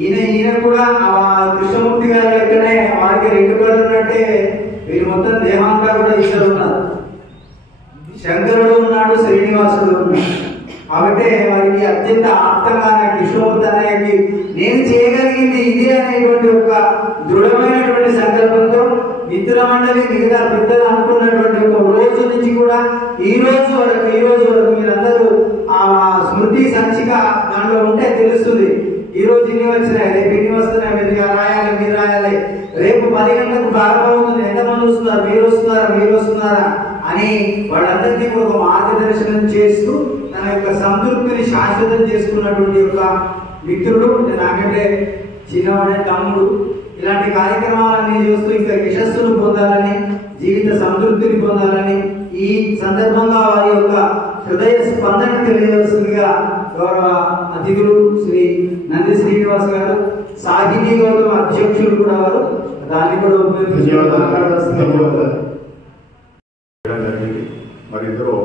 ఈయన కూడా కృష్ణమూర్తి గారు లెక్కనే వారికి 2 కళ్ళు ఉన్నట్టే వీరు మొత్తం దేహాంతా కూడా ఇద్దరు ఉన్నారు. శంకరుడు ఉన్నాడు, శ్రీనివాసుడు ఉన్నాడు. కాబట్టి వారికి అత్యంత ఆప్తంగా కృష్ణమూర్తి అన్నయ్యకి నేను చేయగలిగింది ఇది అనేటువంటి ఒక దృఢమైనటువంటి సంకల్పంతో మిత్ర మండలి మిగతా పెద్దలు అనుకున్నటువంటి ఒక రోజు నుంచి కూడా ఈ రోజు వరకు మీరందరూ ఆ స్మృతి సంచిక దాంట్లో ఉంటే తెలుస్తుంది. ఈ రోజు ఇన్ని వచ్చినాయి, రేపు ఇన్ని వస్తున్నాయి, మీరు రాయాలి, రేపు 10 గంటలకు ప్రారంభమవుతుంది, ఎంతమంది వస్తున్నారు, మీరు వస్తున్నారా అని వాళ్ళందరినీ కూడా ఒక మార్గదర్శనం చేస్తూ తన యొక్క సంతృప్తిని శాశ్వతం చేసుకున్నటువంటి యొక్క మిత్రుడు, నాకంటే చిన్నవాడే తమ్ముడు. ఇలాంటి కార్యక్రమాలన్నీ చూస్తూ ఇంకా యశస్సును పొందాలని, జీవిత సంతృప్తిని పొందాలని ఈ సందర్భంగా వారి యొక్క హృదయ స్పందన తెలియవలసిందిగా గౌరవ అతిథులు శ్రీ నంది శ్రీనివాస్ గారు, సాహితీ గౌరవ అధ్యక్షులు కూడా వారు దాన్ని కూడా మరి ఇందులో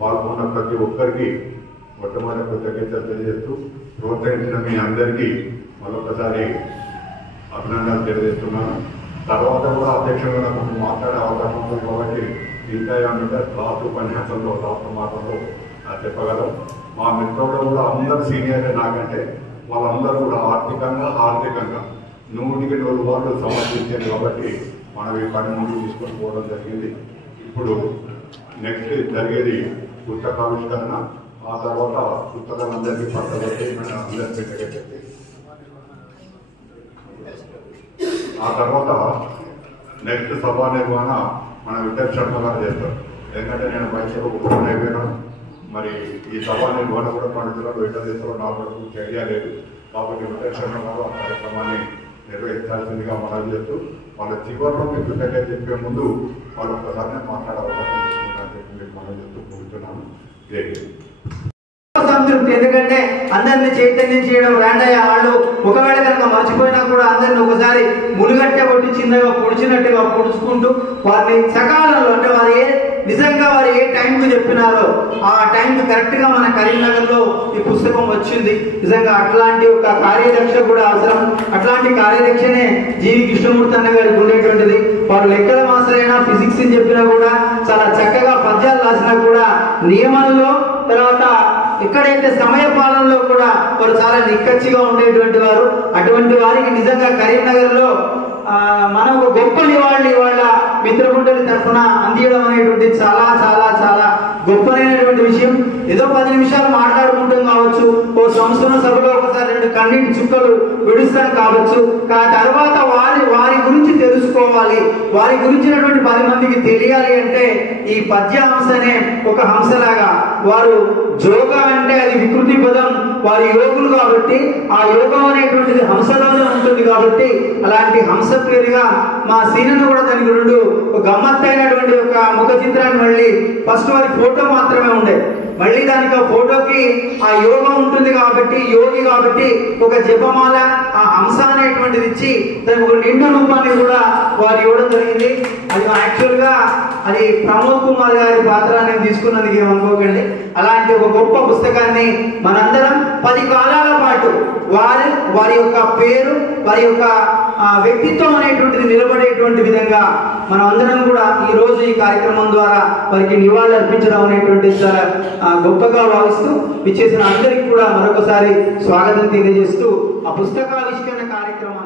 పాల్గొన్న ప్రతి ఒక్కరికి మొట్టమొదటి కృతజ్ఞతలు తెలియజేస్తూ ప్రోత్సహించిన మీ అందరికీ మరొకసారి అభినందనలు తెలియజేస్తున్నాను. తర్వాత కూడా అధ్యక్షులుగా నాకు మాట్లాడే అవకాశం ఉంది కాబట్టి ఇంకా ఏమంటే లాస్ట్ ఉపన్యాసంలో లాస్ట్ మాటంలో చెప్పగలం. మా మిత్రులు కూడా అందరూ సీనియర్ నాకంటే, వాళ్ళందరూ కూడా ఆర్థికంగా 100% సమర్థించారు. కాబట్టి మనం ఈ పని ముందు తీసుకొని పోవడం జరిగింది. ఇప్పుడు నెక్స్ట్ జరిగేది పుస్తకావిష్కరణ, ఆ తర్వాత పుస్తకాలందరికీ పట్టబట్టి మన అందరి పెట్టగా చెప్పి ఆ తర్వాత నెక్స్ట్ సభా నిర్వహణ మన విద్యార్థి శర్మ గారు చేస్తారు. ఎందుకంటే నేను బయటకు ఫోన్ అయిపోయినాను. మరి ఈ సభా నిర్వహణ కూడా పండితులు ఎట్లా చేస్తారో నాకు పూర్తి ఐడియా లేదు. కాబట్టి విద్యార్థి శర్మ గారు ఆ కార్యక్రమాన్ని నిర్వహించాల్సిందిగా మనవి చేస్తూ వాళ్ళ చివరిలో మీకు కృతజ్ఞత చెప్పే ముందు వాళ్ళు ఒక్కసారి మాట్లాడే అవకాశం తీసుకుంటారని చెప్పి మీకు మనవి చేస్తూ కోరుతున్నాను. సంతృప్తి. ఎందుకంటే అందరినీ చైతన్యం చేయడం రాండయ్య వాళ్ళు ఒకవేళ కనుక మర్చిపోయినా కూడా అందరిని ఒకసారి ములుగట్టే కొట్టి చిన్నగా పొడిచినట్టుగా పొడుచుకుంటూ వారిని సకాలంలో అంటే నిజంగా వారు ఏ టైంకు చెప్పినారో ఆ టైంకి కరెక్ట్ గా మన కరీంనగర్ లో ఈ పుస్తకం వచ్చింది. నిజంగా అట్లాంటి ఒక కార్యదక్ష కూడా అవసరం. అట్లాంటి కార్యదక్షనే జీవి కృష్ణమూర్తి అన్న గారికి ఉండేటువంటిది. వారు లెక్కల మాస్టర్ అయినా ఫిజిక్స్ అని చెప్పినా కూడా చాలా చక్కగా పద్యాలు రాసినా కూడా నియమంలో తర్వాత ఎక్కడైతే సమయ పాలనలో కూడా వారు చాలా నిక్కచ్చిగా ఉండేటువంటి వారు. అటువంటి వారికి నిజంగా కరీంనగర్ లో మనం ఒక గొప్ప నివాళి వాళ్ళ మిత్రమండలి తరఫున అందించడం అనేటువంటి చాలా చాలా చాలా గొప్పనైనటువంటి విషయం. ఏదో 10 నిమిషాలు మాట్లాడుకుంటాం కావచ్చు, ఓ సంస్థల సభలో ఒకసారి 2 కన్నీటి చుక్కలు విడుస్తాం కావచ్చు. ఆ తర్వాత వారి గురించి తెలుసుకోవాలి, వారి గురించినటువంటి 10 మందికి తెలియాలి అంటే ఈ పద్య హంసనే ఒక హంసలాగా. వారు జోగా అంటే అది వికృతి పదం, వారి యోగులు కాబట్టి ఆ యోగం అనేటువంటిది హంసలోనే ఉంటుంది కాబట్టి అలాంటి హంస పేరుగా మా సీనను కూడా దానికి 2 గమ్మత్తైనటువంటి ఒక ముఖ చిత్రాన్ని మళ్ళీ ఫస్ట్ వారి ఫోటో మాత్రమే ఉండే, మళ్ళీ దానికి ఆ ఫోటోకి ఆ యోగం ఉంటుంది కాబట్టి యోగి కాబట్టి ఒక జపమాల ఆ హంస అనేటువంటిది ఇచ్చి దానికి ఒక నిండు రూపాన్ని కూడా వారు ఇవ్వడం జరిగింది. అది యాక్చువల్ గా అది ప్రమోద్ కుమార్ గారి పాత్ర నేను తీసుకున్నందుకు ఏమనుకోకండి. అలాంటి ఒక గొప్ప పుస్తకాన్ని మనందరం 10 కాలాల పాటు వారి యొక్క పేరు, వారి యొక్క వ్యక్తిత్వం అనేటువంటిది నిలబడేటువంటి విధంగా మనం అందరం కూడా ఈ రోజు ఈ కార్యక్రమం ద్వారా వారికి నివాళులు అర్పించడం అనేటువంటి చాలా గొప్పగా భావిస్తూ విచ్చేసిన అందరికీ కూడా మరొకసారి స్వాగతం తెలియజేస్తూ ఆ పుస్తకావిష్కరణ కార్యక్రమాన్ని